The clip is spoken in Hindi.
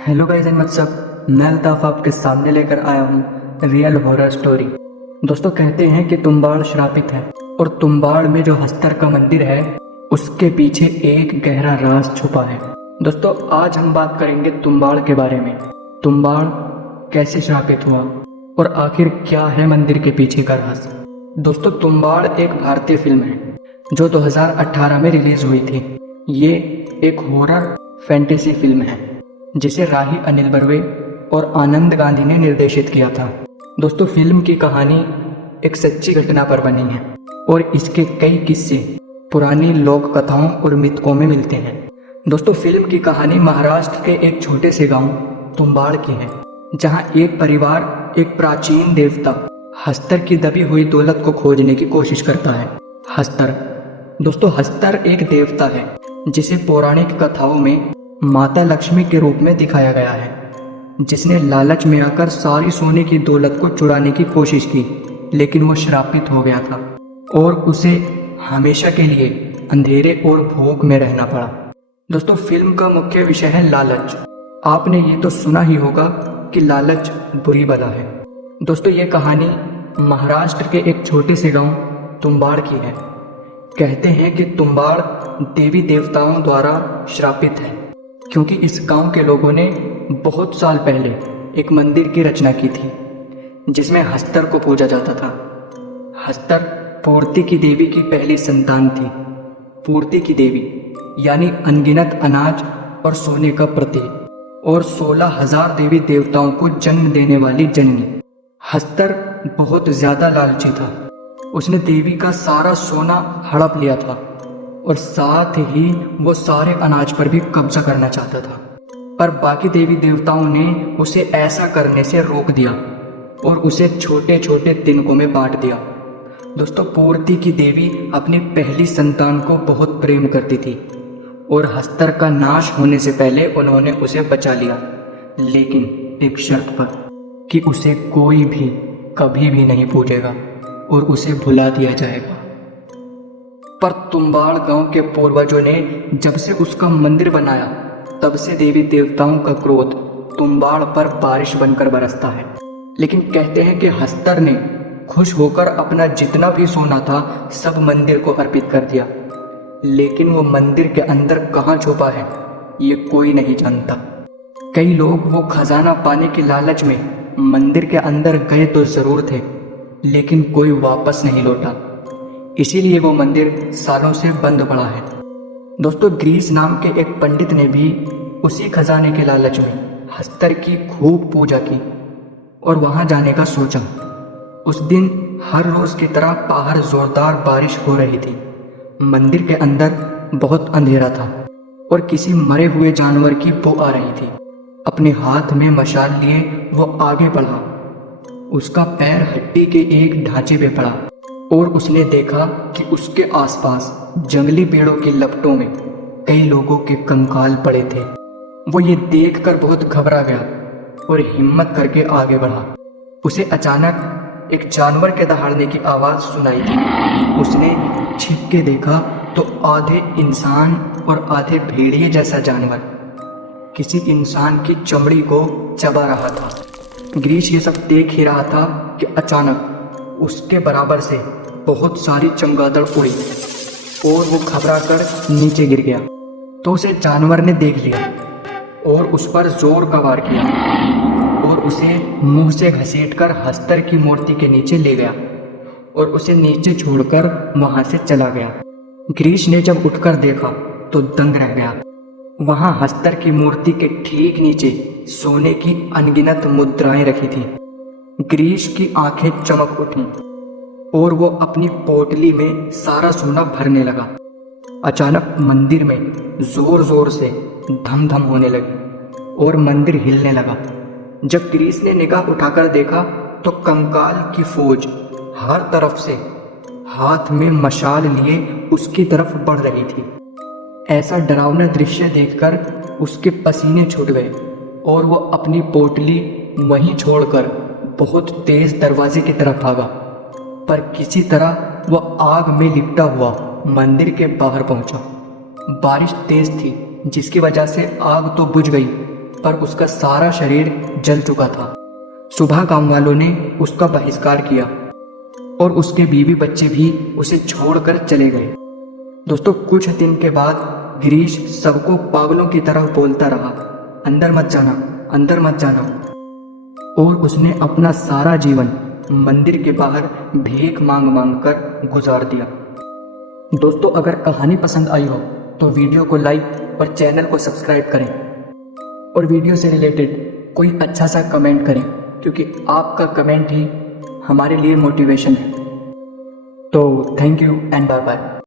Hello guys and WhatsApp. मैं अल्ताफ आपके सामने लेकर आया हूँ रियल हॉरर स्टोरी। दोस्तों, कहते हैं कि तुम्बाड़ श्रापित है और तुम्बाड़ में जो हस्तर का मंदिर है उसके पीछे एक गहरा राज छुपा है। दोस्तों, आज हम बात करेंगे तुम्बाड़ के बारे में। तुम्बाड़ कैसे श्रापित हुआ और आखिर क्या है मंदिर के पीछे का राज। दोस्तों, तुम्बाड़ एक भारतीय फिल्म है जो 2018 में रिलीज हुई थी। ये एक हॉरर फैंटेसी फिल्म है जिसे राही अनिल बर्वे और आनंद गांधी ने निर्देशित किया था। दोस्तों, फिल्म की कहानी एक सच्ची घटना पर बनी है और इसके कई किस्से पुरानी लोक कथाओं और मिथकों में मिलते हैं। दोस्तों, फिल्म की कहानी महाराष्ट्र के एक छोटे से गांव तुम्बाड़ की है, जहां एक परिवार एक प्राचीन देवता हस्तर की दबी हुई दौलत को खोजने की कोशिश करता है। हस्तर, दोस्तों, हस्तर एक देवता है जिसे पौराणिक कथाओं में माता लक्ष्मी के रूप में दिखाया गया है, जिसने लालच में आकर सारी सोने की दौलत को चुराने की कोशिश की, लेकिन वो श्रापित हो गया था और उसे हमेशा के लिए अंधेरे और भूख में रहना पड़ा। दोस्तों, फिल्म का मुख्य विषय है लालच। आपने ये तो सुना ही होगा कि लालच बुरी बला है। दोस्तों, ये कहानी महाराष्ट्र के एक छोटे से गांव तुम्बाड़ की है। कहते हैं कि तुम्बाड़ देवी देवताओं द्वारा श्रापित है क्योंकि इस गांव के लोगों ने बहुत साल पहले एक मंदिर की रचना की थी जिसमें हस्तर को पूजा जाता था। हस्तर पूर्ति की देवी की पहली संतान थी। पूर्ति की देवी यानी अनगिनत अनाज और सोने का प्रतीक और 16,000 देवी देवताओं को जन्म देने वाली जननी। हस्तर बहुत ज्यादा लालची था। उसने देवी का सारा सोना हड़प लिया था और साथ ही वो सारे अनाज पर भी कब्जा करना चाहता था, पर बाकी देवी देवताओं ने उसे ऐसा करने से रोक दिया और उसे छोटे छोटे तिनकों में बांट दिया। दोस्तों, पूर्ति की देवी अपनी पहली संतान को बहुत प्रेम करती थी और हस्तर का नाश होने से पहले उन्होंने उसे बचा लिया, लेकिन एक शर्त पर कि उसे कोई भी कभी भी नहीं पूजेगा और उसे भुला दिया जाएगा। पर तुम्बाड़ गांव के पूर्वजों ने जब से उसका मंदिर बनाया तब से देवी देवताओं का क्रोध तुम्बाड़ पर बारिश बनकर बरसता है। लेकिन कहते हैं कि हस्तर ने खुश होकर अपना जितना भी सोना था सब मंदिर को अर्पित कर दिया, लेकिन वो मंदिर के अंदर कहाँ छुपा है ये कोई नहीं जानता। कई लोग वो खजाना पाने की लालच में मंदिर के अंदर गए तो जरूर थे, लेकिन कोई वापस नहीं लौटा। इसीलिए वो मंदिर सालों से बंद पड़ा है। दोस्तों, ग्रीस नाम के एक पंडित ने भी उसी खजाने के लालच में हस्तर की खूब पूजा की और वहां जाने का सोचा। उस दिन हर रोज की तरह बाहर जोरदार बारिश हो रही थी। मंदिर के अंदर बहुत अंधेरा था और किसी मरे हुए जानवर की बू आ रही थी। अपने हाथ में मशाल लिए वो आगे बढ़ा। उसका पैर हड्डी के एक ढांचे पे पड़ा और उसने देखा कि उसके आसपास जंगली पेड़ों की लपटों में कई लोगों के कंकाल पड़े थे। वो ये देखकर बहुत घबरा गया और हिम्मत करके आगे बढ़ा। उसे अचानक एक जानवर के दहाड़ने की आवाज सुनाई दी। उसने छिप के देखा तो आधे इंसान और आधे भेड़िए जैसा जानवर किसी इंसान की चमड़ी को चबा रहा था। ग्रीस ये सब देख ही रहा था कि अचानक उसके बराबर से बहुत सारी चमगादड़ उड़ी और वो घबरा कर नीचे गिर गया। तो उसे जानवर ने देख लिया और उस पर जोर का वार किया और उसे मुंह से घसीटकर हस्तर की मूर्ति के नीचे ले गया और उसे नीचे छोड़कर वहां से चला गया। ग्रीस ने जब उठकर देखा तो दंग रह गया। वहां हस्तर की मूर्ति के ठीक नीचे सोने की अनगिनत मुद्राएं रखी थी। ग्रीस की आंखें चमक उठी और वो अपनी पोटली में सारा सोना भरने लगा। अचानक मंदिर में जोर जोर से धम धम होने लगी और मंदिर हिलने लगा। जब ग्रीस ने निगाह उठाकर देखा तो कंकाल की फौज हर तरफ से हाथ में मशाल लिए उसकी तरफ बढ़ रही थी। ऐसा डरावना दृश्य देखकर उसके पसीने छूट गए और वो अपनी पोटली वहीं छोड़कर बहुत तेज दरवाजे की तरफ भागा, पर किसी तरह वह आग में लिपटा हुआ मंदिर के बाहर पहुंचा। बारिश तेज थी जिसकी वजह से आग तो बुझ गई, पर उसका सारा शरीर जल चुका था। सुबह गांव वालों ने उसका बहिष्कार किया और उसके बीवी बच्चे भी उसे छोड़कर चले गए। दोस्तों कुछ दिन के बाद गिरीश सबको पागलों की तरह बोलता रहा, अंदर मत जाना, अंदर मत जाना। और उसने अपना सारा जीवन मंदिर के बाहर भीख मांग मांग कर गुजार दिया। दोस्तों अगर कहानी पसंद आई हो तो वीडियो को लाइक और चैनल को सब्सक्राइब करें और वीडियो से रिलेटेड कोई अच्छा सा कमेंट करें, क्योंकि आपका कमेंट ही हमारे लिए मोटिवेशन है। तो thank you and bye bye.